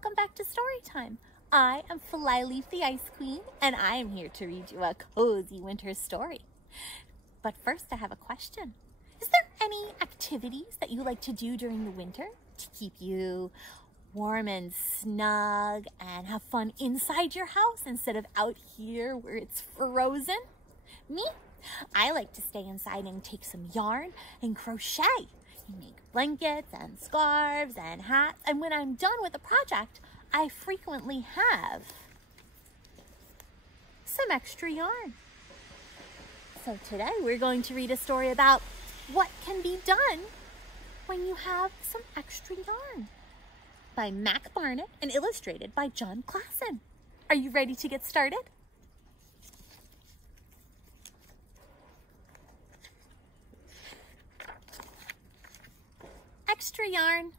welcome back to Storytime. I am Flyleaf the Ice Queen, and I am here to read you a cozy winter story. But first, I have a question. Is there any activities that you like to do during the winter to keep you warm and snug and have fun inside your house instead of out here where it's frozen? Me? I like to stay inside and take some yarn and crochet. You make blankets and scarves and hats, and when I'm done with the project, I frequently have some extra yarn. So today we're going to read a story about what can be done when you have some extra yarn, by Mac Barnett and illustrated by Jon Klassen. Are you ready to get started? Extra yarn.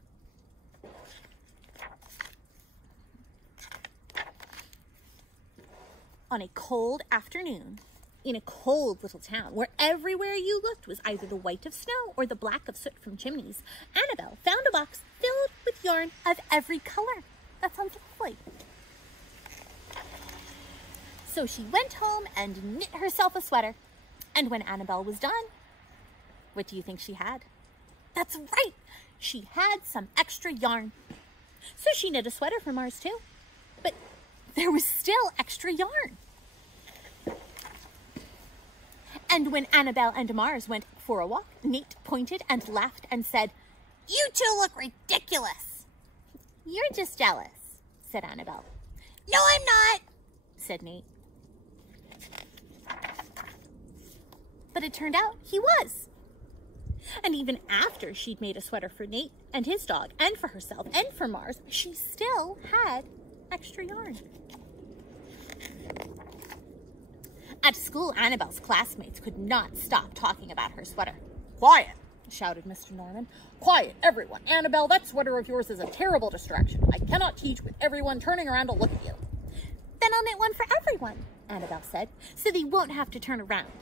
On a cold afternoon, in a cold little town where everywhere you looked was either the white of snow or the black of soot from chimneys, Annabelle found a box filled with yarn of every color. That sounds lovely. So she went home and knit herself a sweater. And when Annabelle was done, what do you think she had? That's right, she had some extra yarn. So she knit a sweater for Mars too, but there was still extra yarn. And when Annabelle and Mars went for a walk, Nate pointed and laughed and said, "You two look ridiculous." "You're just jealous," said Annabelle. "No, I'm not," said Nate. But it turned out he was. And even after she'd made a sweater for Nate and his dog and for herself and for Mars, she still had extra yarn. At school, Annabelle's classmates could not stop talking about her sweater. "Quiet," shouted Mr. Norman. "Quiet, everyone. Annabelle, that sweater of yours is a terrible distraction. I cannot teach with everyone turning around to look at you." "Then I'll knit one for everyone," Annabelle said, "so they won't have to turn around."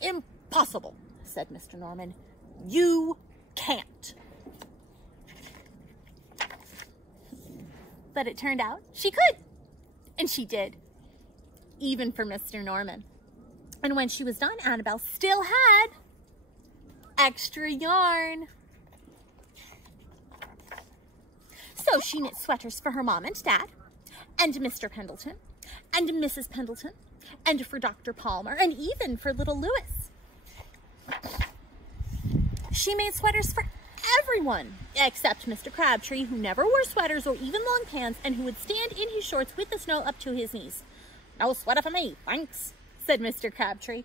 "Impossible," said Mr. Norman. "You can't." But it turned out she could. And she did. Even for Mr. Norman. And when she was done, Annabelle still had extra yarn. So she knit sweaters for her mom and dad, and Mr. Pendleton, and Mrs. Pendleton, and for Dr. Palmer, and even for little Louis. She made sweaters for everyone, except Mr. Crabtree, who never wore sweaters or even long pants, and who would stand in his shorts with the snow up to his knees. "No sweater for me, thanks," said Mr. Crabtree.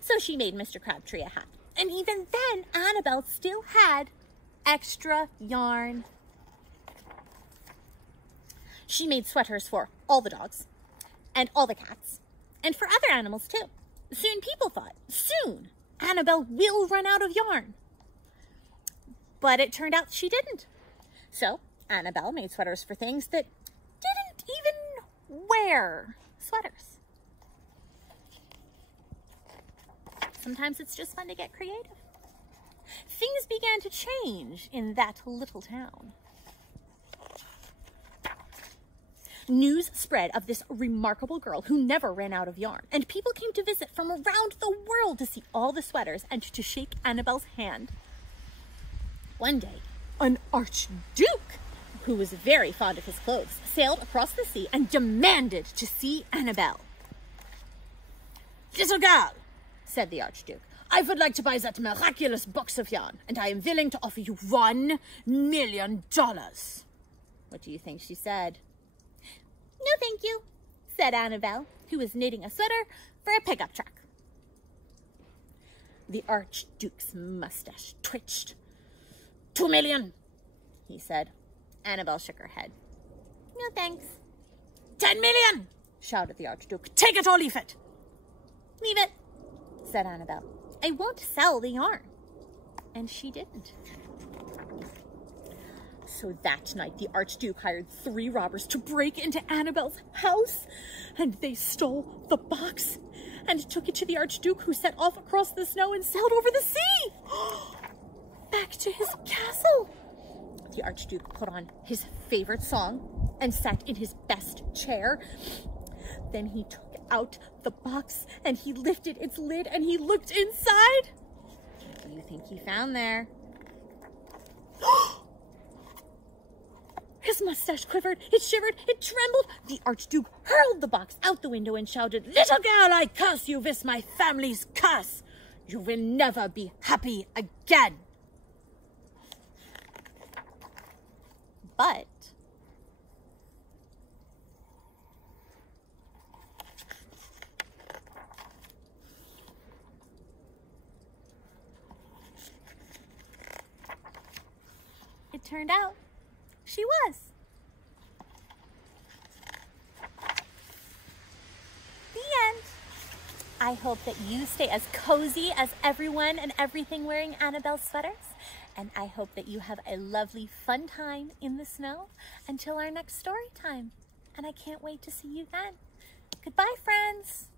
So she made Mr. Crabtree a hat. And even then, Annabelle still had extra yarn. She made sweaters for all the dogs, and all the cats, and for other animals too. Soon people thought, soon, Annabelle will run out of yarn. But it turned out she didn't. So Annabelle made sweaters for things that didn't even wear sweaters. Sometimes it's just fun to get creative. Things began to change in that little town. News spread of this remarkable girl who never ran out of yarn, and people came to visit from around the world to see all the sweaters and to shake Annabelle's hand. One day, an archduke, who was very fond of his clothes, sailed across the sea and demanded to see Annabelle. "Little girl," said the archduke, "I would like to buy that miraculous box of yarn, and I am willing to offer you $1 million. What do you think she said? "No, thank you," said Annabelle, who was knitting a sweater for a pickup truck. The archduke's mustache twitched. $2 million, he said. Annabelle shook her head. "No, thanks." $10 million, shouted the archduke. "Take it or leave it." "Leave it," said Annabelle. "I won't sell the yarn." And she didn't. So that night, the archduke hired 3 robbers to break into Annabelle's house, and they stole the box and took it to the archduke, who set off across the snow and sailed over the sea back to his castle. The archduke put on his favorite song, and sat in his best chair. Then he took out the box and he lifted its lid and he looked inside. What do you think he found there? His mustache quivered, it shivered, it trembled. The Archduke hurled the box out the window and shouted, "Little girl, I curse you with my family's curse. You will never be happy again." But it turned out she was. The end. I hope that you stay as cozy as everyone and everything wearing Annabelle sweaters. And I hope that you have a lovely, fun time in the snow until our next story time. And I can't wait to see you then. Goodbye, friends.